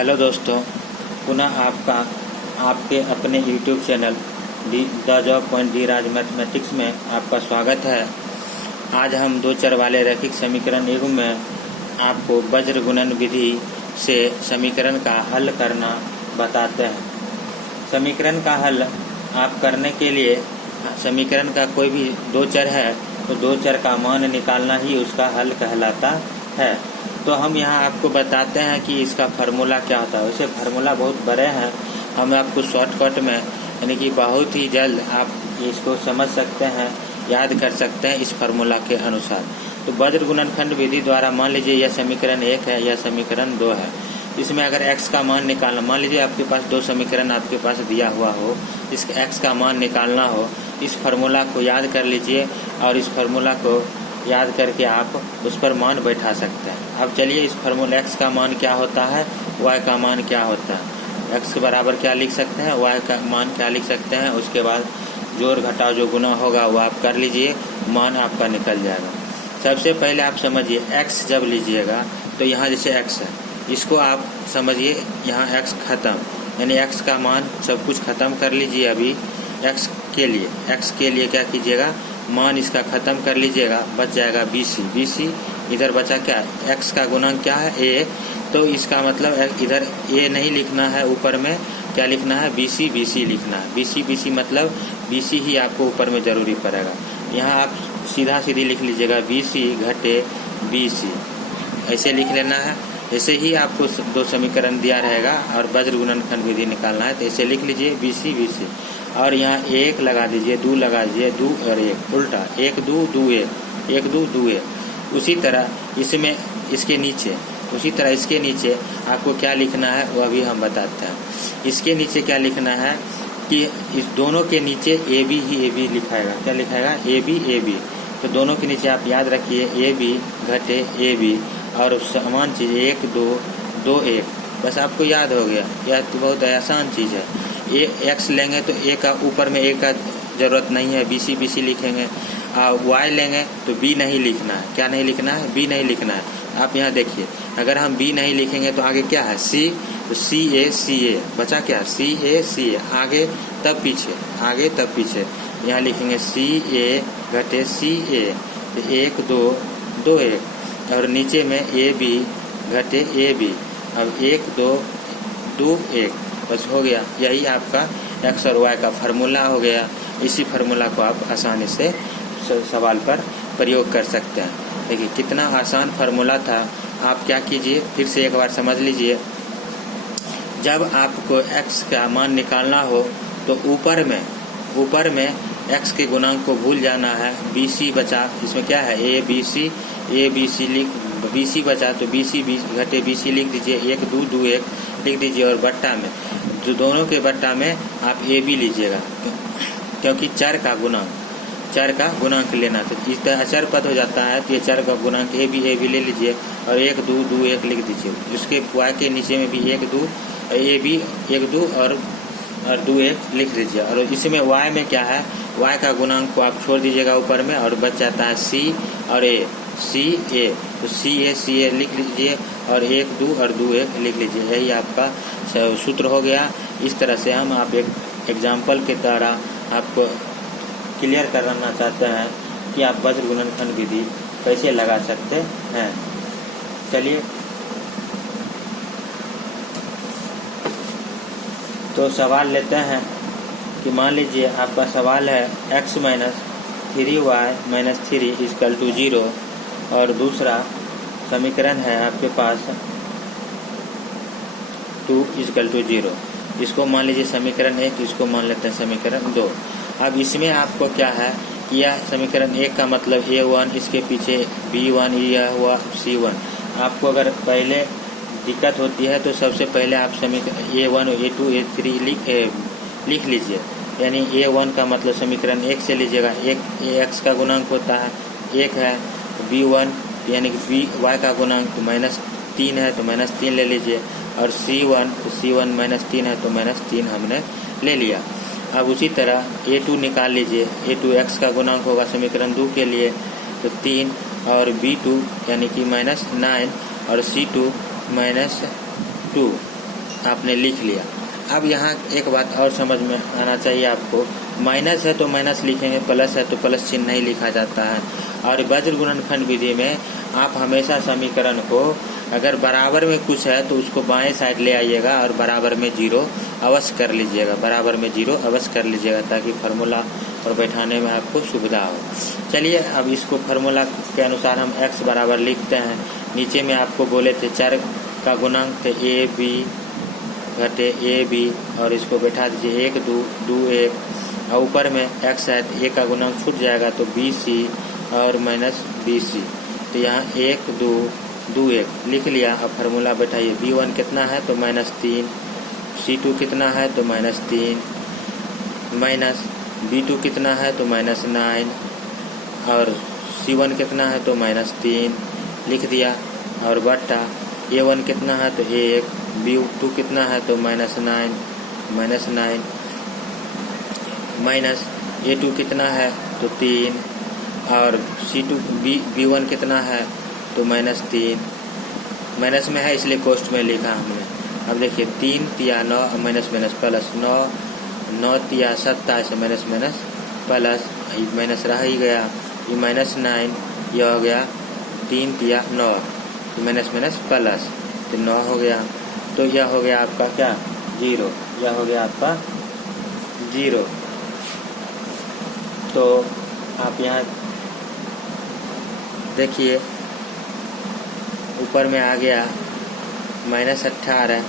Hello दोस्तों, पुनः आपके अपने YouTube channel the job point Dhiraj mathematics में आपका स्वागत है। आज हम दो चर वाले रैखिक समीकरण युग्म में आपको वज्र गुणन विधि से समीकरण का हल करना बताते हैं। समीकरण का हल आप करने के लिए समीकरण का कोई भी दो चर है तो दो चर का मान निकालना ही उसका हल कहलाता है। तो हम यहाँ आपको बताते हैं कि इसका फार्मूला क्या होता है। वैसे फार्मूला बहुत बड़े हैं, हम आपको शॉर्टकट में यानी कि बहुत ही जल्द आप इसको समझ सकते हैं, याद कर सकते हैं इस फार्मूला के अनुसार। तो वज्र गुणनखंड विधि द्वारा मान लीजिए यह समीकरण 1 है, यह समीकरण 2 है। इसमें अगर x का मान निकालना, मान लीजिए आपके पास दो समीकरण आपके पास दिया हुआ हो, इसका x का मान निकालना हो, इस फार्मूला को याद कर लीजिए और इस फार्मूला को याद करके आप उस पर मान बैठा सकते हैं। अब चलिए इस फार्मूला x का मान क्या होता है, y का मान क्या होता है। x के बराबर क्या लिख सकते हैं, y का मान क्या लिख सकते हैं, उसके बाद जोड़ घटाव जो गुना होगा वो आप कर लीजिए, मान आपका निकल जाएगा। सबसे पहले आप समझिए x जब लीजिएगा तो यहाँ जैसे x है, इसको आप समझिए यहाँ x खत्म, यानी x का मान सब कुछ खत्म कर लीजिए। अभी x के लिए क्या कीजिएगा, मान इसका खत्म कर लीजिएगा, बच जाएगा BC। इधर बचा क्या, x का गुणांक क्या है a, तो इसका मतलब इधर a नहीं लिखना है, ऊपर में क्या लिखना है BC लिखना है। BC मतलब BC ही आपको ऊपर में जरूरी पड़ेगा। यहाँ आप सीधी लिख लीजिएगा BC घटे BC, ऐसे लिख लेना है। ऐसे ही आपको दो समीकरण दिया रहेगा और वज्र गुणनखंड विधि निकालना है, तो ऐसे लिख लीजिए BC और यहाँ 1 लगा दीजिए, 2 लगा दीजिए, 2 और 1 उल्टा 1 2 2 1 2 2 1। उसी तरह इसमें इसके नीचे आपको क्या लिखना है वो अभी हम बताते हैं। इसके नीचे क्या लिखना है कि इस दोनों के नीचे AB लिखाएगा, क्या लिखाएगा AB। तो दोनों के नीचे आप याद रखिए AB घटे AB और समान चीज़ 1 2 2 1, बस आपको याद हो गया। यह तो बहुत आसान चीज़ है। x लेंगे तो a का ऊपर में a का ज़रूरत नहीं है, BC लिखेंगे। y लेंगे तो b नहीं लिखना है, क्या नहीं लिखना है, b नहीं लिखना है। आप यहाँ देखिए, अगर हम b नहीं लिखेंगे तो आगे क्या है c, तो CA बचा क्या, CA आगे तब पीछे यहाँ लिखेंगे CA घटे CA, तो 1 2 2 1 और नीचे में AB घटे AB, अब 1 2 2 1, बस हो गया। यही आपका x और y का फार्मूला हो गया। इसी फार्मूला को आप आसानी से सवाल पर प्रयोग कर सकते हैं। देखिए कितना आसान फार्मूला था। आप क्या कीजिए, फिर से एक बार समझ लीजिए। जब आपको x का मान निकालना हो तो ऊपर में x के गुणांक को भूल जाना है। BC बचा, इसमें क्या है ABC BC बचा, तो BC घटे BC लिख दीजिए, 1 2 2 1 लिख दीजिए और बट्टा में जो दोनों के बट्टा में आप AB लीजिएगा, क्योंकि चर का गुणांक लेना। तो इस तरह अचर पद हो जाता है, तो ये चर का गुणांक AB ले लीजिए और 1 2 2 1 लिख दीजिए। उसके y के नीचे में भी 1 2 AB 1 2 और 2 1 लिख दीजिए। और इसमें y में क्या है, y का गुणांक को आप छोड़ दीजिएगा ऊपर में और बच जाता है C और A, तो CA लिख लीजिए और 1 2 और 2 1 लिख लीजिए। यही आपका सूत्र हो गया। इस तरह से हम आप एक एग्जाम्पल के द्वारा आपको क्लियर कराना चाहते हैं कि आप वज्र गुणनखंड विधि कैसे लगा सकते हैं। चलिए तो सवाल लेते हैं कि मान लीजिए आपका सवाल है x minus 3y minus 3 equal to 0 और दूसरा समीकरण है आपके पास 2 इक्वल टू 0। इसको मान लीजिए समीकरण 1, इसको मान लेते हैं समीकरण 2। अब इसमें आपको क्या है कि यह समीकरण 1 का मतलब A1, इसके पीछे B1, यह हुआ C1। आपको अगर पहले दिक्कत होती है तो सबसे पहले आप समीकरण A1 A2 A3 लिख लीजिए। यानी A1 का मतलब समीकरण 1 से लीजिएगा, x का गुणांक होता है 1 है, B1 यानी कि y का गुणांक तो -3 है, तो -3 ले लीजिए और C1 तो C1 -3 है, तो -3 हमने ले लिया। अब उसी तरह A2 निकाल लीजिए। A2 x का गुणांक होगा समीकरण 2 के लिए तो 3 और B2 यानी कि -9 और C2 -2 आपने लिख लिया। अब यहाँ एक बात और समझ में आना चाहिए आपको, माइनस है तो माइनस लिखेंगे, प्लस है तो प्लस चिन्ह नहीं लिखा जाता है। और वज्र गुणनखंड विधि में आप हमेशा समीकरण को अगर बराबर में कुछ है तो उसको बाएं साइड ले आइएगा और बराबर में जीरो अवश्य कर लीजिएगा, बराबर में जीरो अवश्य कर लीजिएगा, ताकि फार्मूला और बैठाने में आपको सुविधा हो। चलिए अब इसको फार्मूला के अनुसार हम x बराबर लिखते हैं। नीचे में आपको बोले थे चर का गुणांक थे ए बी घटे ए बी, और इसको बैठा दीजिए 1 2 2 1, और ऊपर में x है तो a का गुणांक छूट जाएगा तो बी सी और माइनस बी सी, तो यहाँ 1 2 2 1 लिख लिया। अब फार्मूला बैठाइए, b1 कितना है तो -3, c2 कितना है तो -3, माइनस b2 कितना है तो -9, और c1 कितना है तो -3 लिख दिया, और बट्टा a1 कितना है तो 1, b2 कितना है तो -9 माइनस a2 कितना है तो 3, और c2 b1 कितना है तो -3, माइनस में है इसलिए कोष्ठ में लिखा हमने। अब देखिए 3 तिया 9 माइनस माइनस प्लस 9, 9 तिया 27 माइनस माइनस प्लस, माइनस रह ही गया, ये -9, यह हो गया 3 तिया 9, तो माइनस माइनस प्लस, तो 9 हो गया। तो यह हो गया आपका क्या 0, यह हो गया आपका 0। तो आप यहाँ देखिए ऊपर में आ गया -18,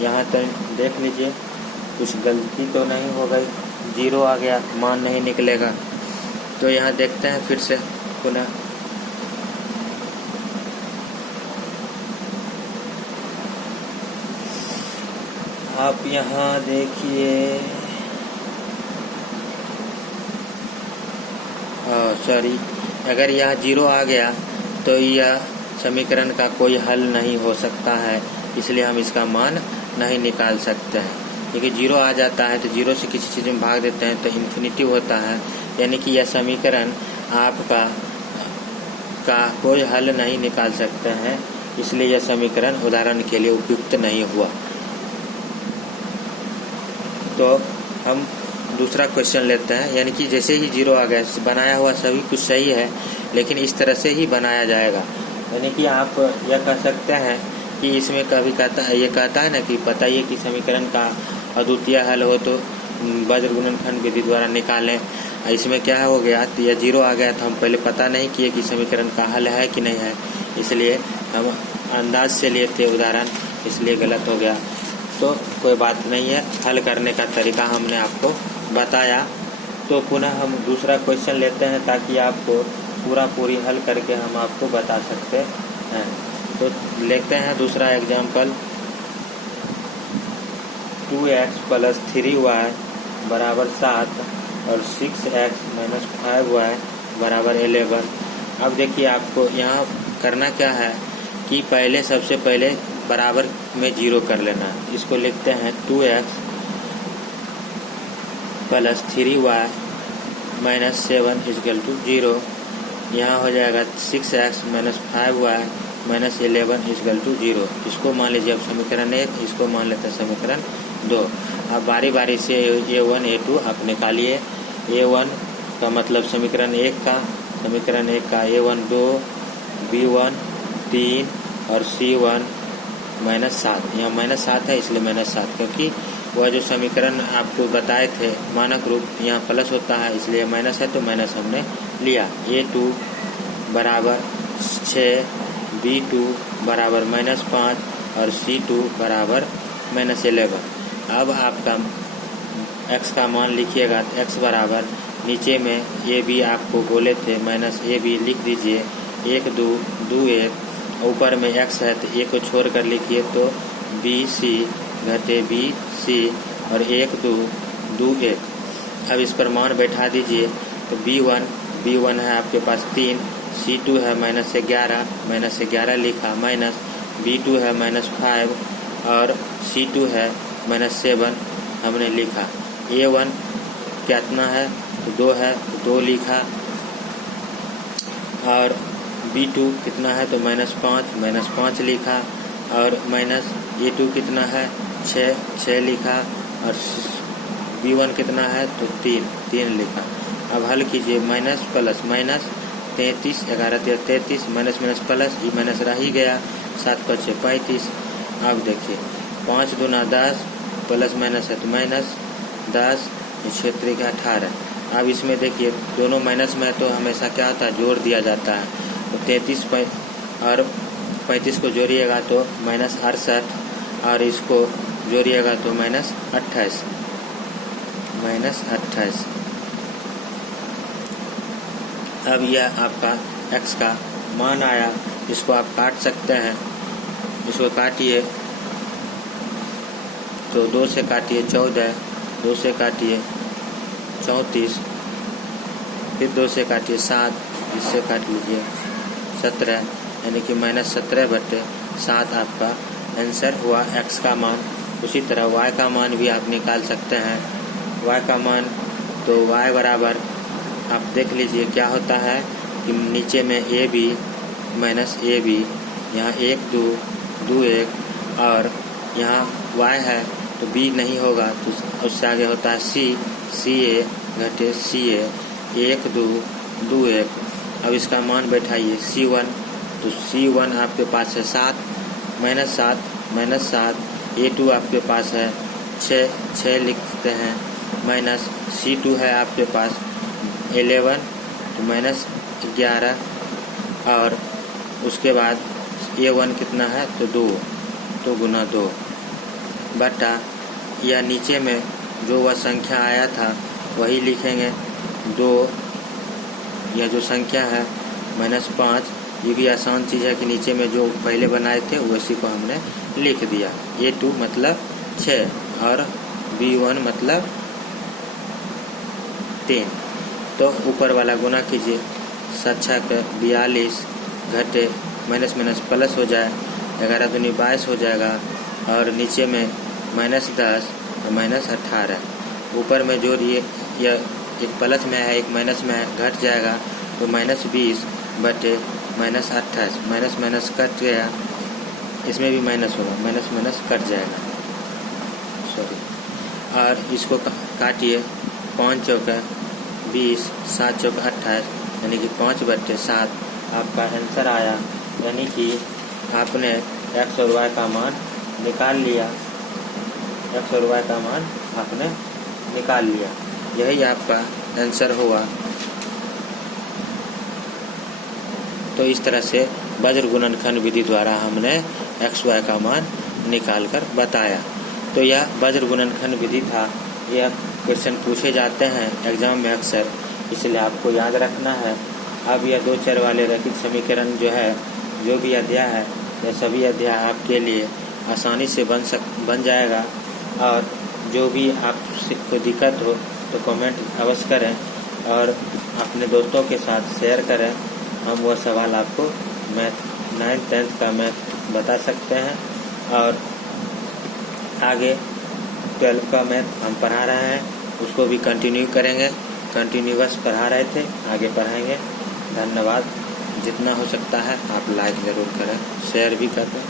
यहाँ तक देख लीजिए कुछ गलती तो नहीं हो गई, 0 आ गया, मान नहीं निकलेगा। तो यहाँ देखते हैं फिर से पुनः, आप यहाँ देखिए, सॉरी, अगर यह 0 आ गया तो यह समीकरण का कोई हल नहीं हो सकता है, इसलिए हम इसका मान नहीं निकाल सकते हैं। क्योंकि 0 आ जाता है तो 0 से किसी चीज़ में भाग देते हैं तो इन्फिनिटी होता है, यानी कि यह समीकरण आपका का कोई हल नहीं निकाल सकते हैं, इसलिए यह समीकरण उदाहरण के लिए उपयुक्त नहीं हुआ। तो हम दूसरा क्वेश्चन लेते हैं, यानी कि जैसे ही 0 आ गया, बनाया हुआ सभी कुछ सही है, लेकिन इस तरह से ही बनाया जाएगा। यानी कि आप यह कह सकते हैं कि इसमें कभी कहता है, ये कहता है ना कि बताइए कि समीकरण का अद्वितीय हल हो तो वज्र गुणनखंड विधि द्वारा निकालें। इसमें क्या हो गया, तो यह 0 आ गया तो हम पहले पता नहीं किए कि समीकरण का हल है कि नहीं है, इसलिए हम अंदाज से लिए थे उदाहरण, इसलिए गलत हो गया। तो कोई बात नहीं है, हल करने का तरीका हमने आपको बताया। तो पुनः हम दूसरा क्वेश्चन लेते हैं ताकि आपको पूरी हल करके हम आपको बता सकते हैं। तो लेते हैं दूसरा एग्जाम्पल, 2x + 3y = 7 और 6x - 5y = 11। अब देखिए आपको यहाँ करना क्या है कि पहले सबसे पहले बराबर में 0 कर लेना है। इसको लिखते हैं 2x + 3y - 7 = 0। यहाँ हो जाएगा 6x - 5y - 11 = 0। इसको मान लीजिए अब समीकरण 1, इसको मान लेते हैं समीकरण 2। अब बारी बारी से A1 A2 आप निकालिए। A1 का मतलब समीकरण 1 का, A1 2, B1 3 और C1 -7। यहाँ -7 है इसलिए -7, क्योंकि वह जो समीकरण आपको बताए थे मानक रूप, यहाँ प्लस होता है इसलिए माइनस है तो माइनस हमने लिया। A2 = 6, B2 = -5 और C2 = -11। अब आपका x का मान लिखिएगा, x बराबर नीचे में AB आपको बोले थे -AB लिख दीजिए, 1 2 2 1, ऊपर में x है तो a को छोड़ कर लिखिए तो BC घटे BC और 1 2 2 1। अब इस पर मान बैठा दीजिए तो B1 है आपके पास 3, C2 है -11 लिखा, माइनस B2 है -5 और C2 है -7 हमने लिखा। A1 कितना है तो 2 है तो 2 लिखा, और B2 कितना है तो -5 लिखा, और माइनस A2 कितना है 6 लिखा, और B1 कितना है तो 3 लिखा। अब हल कीजिए, minus plus minus 33, 11 3 33, minus minus plus, ये माइनस रह ही गया, 7 5 6 35। अब देखिए 5 दूना 10, प्लस माइनस है तो माइनस 10, 6 3 18। अब इसमें देखिए दोनों माइनस में तो हमेशा क्या होता है, जोड़ दिया जाता है। तो 33 और 35 को जोड़िएगा तो -68, और इसको जोड़िएगा तो -28। अब यह आपका x का मान आया। इसको आप काट सकते हैं, इसको काटिए तो 2 से काटिए 14, 2 से काटिए 34, फिर 2 से काटिए 7, इससे काट लीजिए 17, यानी कि -17/7 आपका आंसर हुआ x का मान। उसी तरह y का मान भी आप निकाल सकते हैं। y का मान तो y बराबर आप देख लीजिए क्या होता है कि नीचे में AB -AB, यहाँ 1 2 2 1, और यहाँ y है तो b नहीं होगा, तो उससे आगे होता है CA घटे CA 1 2 2 1। अब इसका मान बैठाइए C1, तो C1 आपके पास है 7 -7 A2 आपके पास है 6 लिखते हैं, माइनस C2 है आपके पास 11, तो -11, और उसके बाद A1 कितना है तो 2, तो गुना 2 बटा, या नीचे में जो वह संख्या आया था वही लिखेंगे 2, यह जो संख्या है -5। ये भी आसान चीज़ है कि नीचे में जो पहले बनाए थे उसी को हमने लिख दिया। A2 मतलब 6 और B1 मतलब 3। तो ऊपर वाला गुना कीजिए, 7 6 42 घटे माइनस माइनस प्लस हो जाए, 11 दूनी 22 हो जाएगा, और नीचे में -10 और -18। ऊपर में जोड़िए, यह एक प्लस में है एक माइनस में है, घट जाएगा तो -20 बटे -28, माइनस माइनस कट गया, इसमें भी माइनस होगा, माइनस माइनस कट जाएगा, सॉरी। और इसको काटिए, 5 चौका 20, 7 चौका 28, यानी कि 5/7 आपका आंसर आया। यानी कि आपने x और y का मान निकाल लिया, x और y का मान आपने निकाल लिया, यही आपका आंसर हुआ। तो इस तरह से वज्र गुणनखंड विधि द्वारा हमने x y का मान निकाल कर बताया। तो यह वज्र गुणनखंड विधि था। यह क्वेश्चन पूछे जाते हैं एग्जाम में अक्सर, इसलिए आपको याद रखना है। अब यह 2 चर वाले रैखिक समीकरण जो है, जो भी अध्याय है, यह सभी अध्याय आपके लिए आसानी से बन जाएगा। और जो भी आपको दिक्कत हो तो कमेंट अवश्य करें और अपने दोस्तों के साथ शेयर करें। हम वह सवाल आपको मैथ 9th 10th का मैथ बता सकते हैं, और आगे 12th का मैथ हम पढ़ा रहे हैं, उसको भी कंटिन्यू करेंगे। कंटिन्यूअस पढ़ा रहे थे, आगे पढ़ाएंगे। धन्यवाद। जितना हो सकता है आप लाइक ज़रूर करें, शेयर भी करें।